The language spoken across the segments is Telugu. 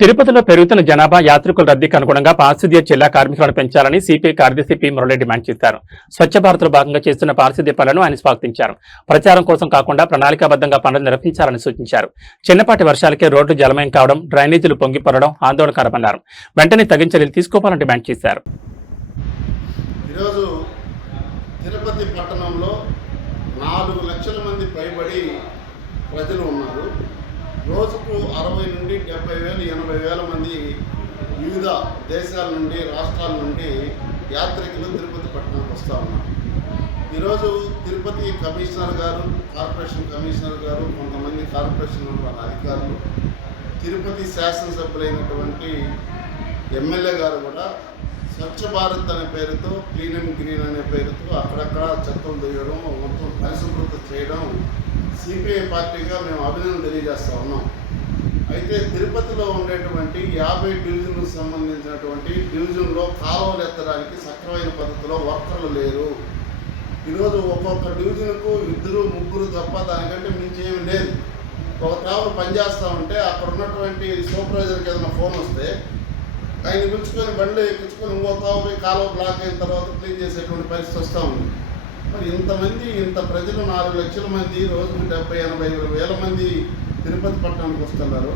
తిరుపతిలో పెరుగుతున్న జనాభా యాత్రికుల రద్దీకి అనుగుణంగా పారిశుద్ధ్య జిల్లా కార్మికులను పెంచాలని సిపిఐ కార్యదర్శి పి మురళి డిమాండ్ చేశారు. స్వచ్ఛ భారత్లో భాగంగా చేస్తున్న పారిశుద్ధ్య పనులను ఆయన స్వాగతించారు. ప్రచారం కోసం కాకుండా ప్రణాళికాబద్ధంగా పనులు నిర్వహించాలని సూచించారు. చిన్నపాటి వర్షాలకే రోడ్లు జలమయం కావడం, డ్రైనేజీలు పొంగిపొరడం ఆందోళనకరమన్నారు. వెంటనే తగిన చర్యలు తీసుకోవాలని డిమాండ్ చేశారు. ఈరోజు తిరుపతి పట్టణంలో 4 లక్షల మంది పైబడి ప్రజలు ఉన్నారు. రోజుకు 60 నుండి 70 వేలు 80 వేల మంది వివిధ దేశాల నుండి రాష్ట్రాల నుండి యాత్రికులు తిరుపతి పట్టణానికి వస్తూ ఉన్నారు. ఈరోజు తిరుపతి కమిషనర్ గారు, కార్పొరేషన్ కమిషనర్ గారు, కొంతమంది కార్పొరేషన్ అధికారులు, తిరుపతి శాసనసభ్యులైనటువంటి ఎమ్మెల్యే గారు కూడా స్వచ్ఛ భారత్ అనే పేరుతో, క్లీన్ అండ్ గ్రీన్ అనే పేరుతో అక్కడక్కడ చెత్తలు తీయడం, మొత్తం పరిశుభ్రత చేయడం సిపిఐ పార్టీగా మేము అభినందన తెలియజేస్తూ ఉన్నాం. అయితే తిరుపతిలో ఉండేటువంటి 50 డివిజన్లకు సంబంధించినటువంటి డివిజన్లో కాలువలు ఎత్తడానికి సక్రమైన పద్ధతిలో వర్కర్లు లేరు. ఈరోజు ఒక్కొక్క డివిజన్కు 2, 3 తప్ప దానికంటే మించి ఏమి లేదు. ఒక తావులు పనిచేస్తూ ఉంటే అక్కడ ఉన్నటువంటి సూపర్వైజర్కి ఏదైనా ఫోన్ వస్తే ఆయన పిలుచుకొని బండి ఎక్కించుకొని ఇంకో తావు పోయి కాలువ బ్లాక్ అయిన తర్వాత క్లీన్ చేసేటువంటి పరిస్థితి వస్తూ ఉంది. మరి ఇంత ప్రజలు 4 లక్షల మంది రోజుకు 70-80 వేల మంది తిరుపతి పట్టణానికి వస్తున్నారు.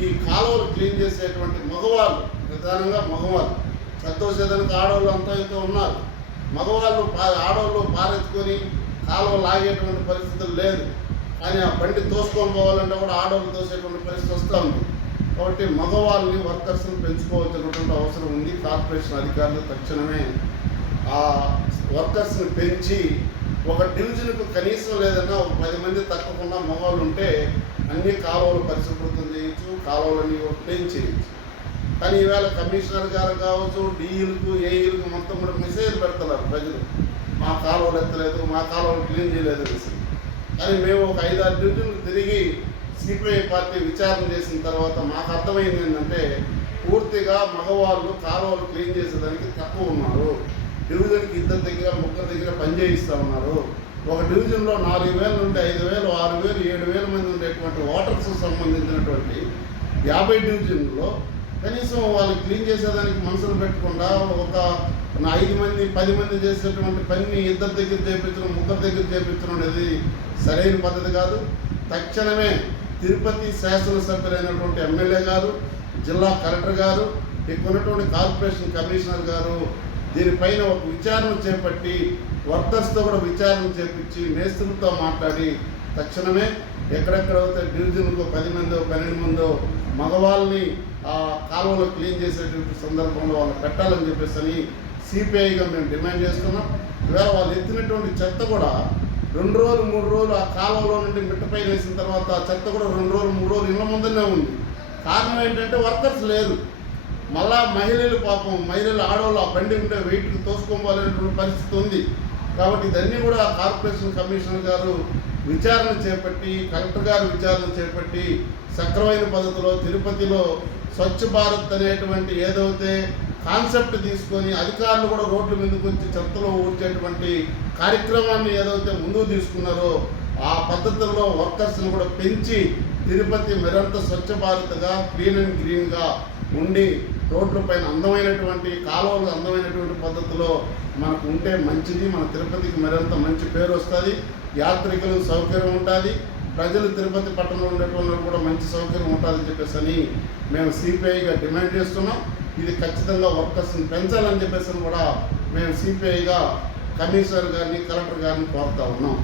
ఈ కాలువలు క్లీన్ చేసేటువంటి మగవాళ్ళు, ప్రధానంగా మగవాళ్ళు, చెత్తోసేదానికి ఆడవాళ్ళు అంతా అయితే ఉన్నారు. మగవాళ్ళు ఆడవాళ్ళు పారెత్తుకొని కాలువ లాగేటువంటి పరిస్థితులు లేదు. కానీ ఆ బండి తోసుకొని పోవాలంటే కూడా ఆడవాళ్ళు తోసేటువంటి పరిస్థితి వస్తూ ఉంది. కాబట్టి మగవాళ్ళని వర్కర్స్ని పెంచుకోవాల్సినటువంటి అవసరం ఉంది. కార్పొరేషన్ అధికారులు తక్షణమే ఆ వర్కర్స్ని పెంచి ఒక డివిజన్కు కనీసం లేదన్నా ఒక 10 మంది తప్పకుండా మగవాళ్ళు ఉంటే అన్ని కాలువలు పరిశుభ్రతం చేయొచ్చు, కాలువలన్నీ క్లీన్ చేయొచ్చు. కానీ ఈవేళ కమిషనర్ గారు కావచ్చు, డిఈలకు, ఏఈలకు మొత్తం కూడా మెసేజ్ పెడుతున్నారు ప్రజలు, మా కాలువలు ఎత్తలేదు, మా కాలువలు క్లీన్ చేయలేదు అనేసి. కానీ మేము ఒక 5-6 డివిజన్లు తిరిగి సిపిఐ పార్టీ విచారణ చేసిన తర్వాత మాకు అర్థమైంది ఏంటంటే పూర్తిగా మగవాళ్ళు కాలువలు క్లీన్ చేసేదానికి తక్కువ ఉన్నారు. డివిజన్కి 2 దగ్గర 3 దగ్గర పనిచేయిస్తూ ఉన్నారు. ఒక డివిజన్లో 4,000 నుండి 5,000, 6,000, 7,000 మంది ఉండేటువంటి వాటర్స్ సంబంధించినటువంటి 50 డివిజన్లో కనీసం వాళ్ళు క్లీన్ చేసేదానికి మనసులు పెట్టకుండా ఒక 5 మంది 10 మంది చేసేటువంటి పనిని 2 దగ్గర చేయించడం, 3 దగ్గర చేయించడం అనేది సరైన పద్ధతి కాదు. తక్షణమే తిరుపతి శాసనసభ్యులైనటువంటి ఎమ్మెల్యే గారు, జిల్లా కలెక్టర్ గారు, ఇక్కడ ఉన్నటువంటి కార్పొరేషన్ కమిషనర్ గారు దీనిపైన ఒక విచారణ చేపట్టి వర్కర్స్తో కూడా విచారణ చేపించి మేస్త్రులతో మాట్లాడి తక్షణమే ఎక్కడెక్కడైతే డివిజన్కు 10 మందో 12 మందో మగవాళ్ళని ఆ కాలువలో క్లీన్ చేసేటువంటి సందర్భంలో వాళ్ళు పెట్టాలని చెప్పేసి సిపిఐగా మేము డిమాండ్ చేస్తున్నాం. ఇవాళ వాళ్ళు ఎత్తినటువంటి చెత్త కూడా 2 రోజులు 3 రోజులు ఆ కాలువలో నుండి మిట్టపైన వేసిన తర్వాత ఆ చెత్త కూడా 2 రోజులు 3 రోజులు ఇళ్ళ ముందనే ఉంది. కారణం ఏంటంటే వర్కర్స్ లేరు. మళ్ళా మహిళలు ఆడవాళ్ళు ఆ బండి ఉంటే వెయిట్కి తోసుకోవాలనేటువంటి పరిస్థితి ఉంది. కాబట్టి ఇదన్నీ కూడా కార్పొరేషన్ కమిషనర్ గారు విచారణ చేపట్టి, కలెక్టర్ గారు విచారణ చేపట్టి సక్రమైన పద్ధతిలో తిరుపతిలో స్వచ్ఛ భారత్ అనేటువంటి ఏదైతే కాన్సెప్ట్ తీసుకొని అధికారులు కూడా రోడ్ల మీదకి వచ్చి చెత్తలో ఊడ్చేటువంటి కార్యక్రమాన్ని ఏదైతే ముందుకు తీసుకున్నారో ఆ పద్ధతుల్లో వర్కర్స్ని కూడా పెంచి తిరుపతి మరింత స్వచ్ఛ భారత్గా, క్లీన్ అండ్ గ్రీన్గా ఉండి రోడ్లపైన అందమైనటువంటి కాలువలు అందమైనటువంటి పద్ధతిలో మనకు ఉంటే మంచిది. మన తిరుపతికి మరింత మంచి పేరు వస్తుంది, యాత్రికులు సౌకర్యం ఉంటుంది, ప్రజలు తిరుపతి పట్టణంలో ఉండేటువంటి కూడా మంచి సౌకర్యం ఉంటుందని చెప్పేసి మేము సిపిఐగా డిమాండ్ చేస్తున్నాం. ఇది ఖచ్చితంగా వర్కర్స్ని పెంచాలని చెప్పేసి కూడా మేము సిపిఐగా కమిషనర్ గారిని, కలెక్టర్ గారిని కోరుతా ఉన్నాం.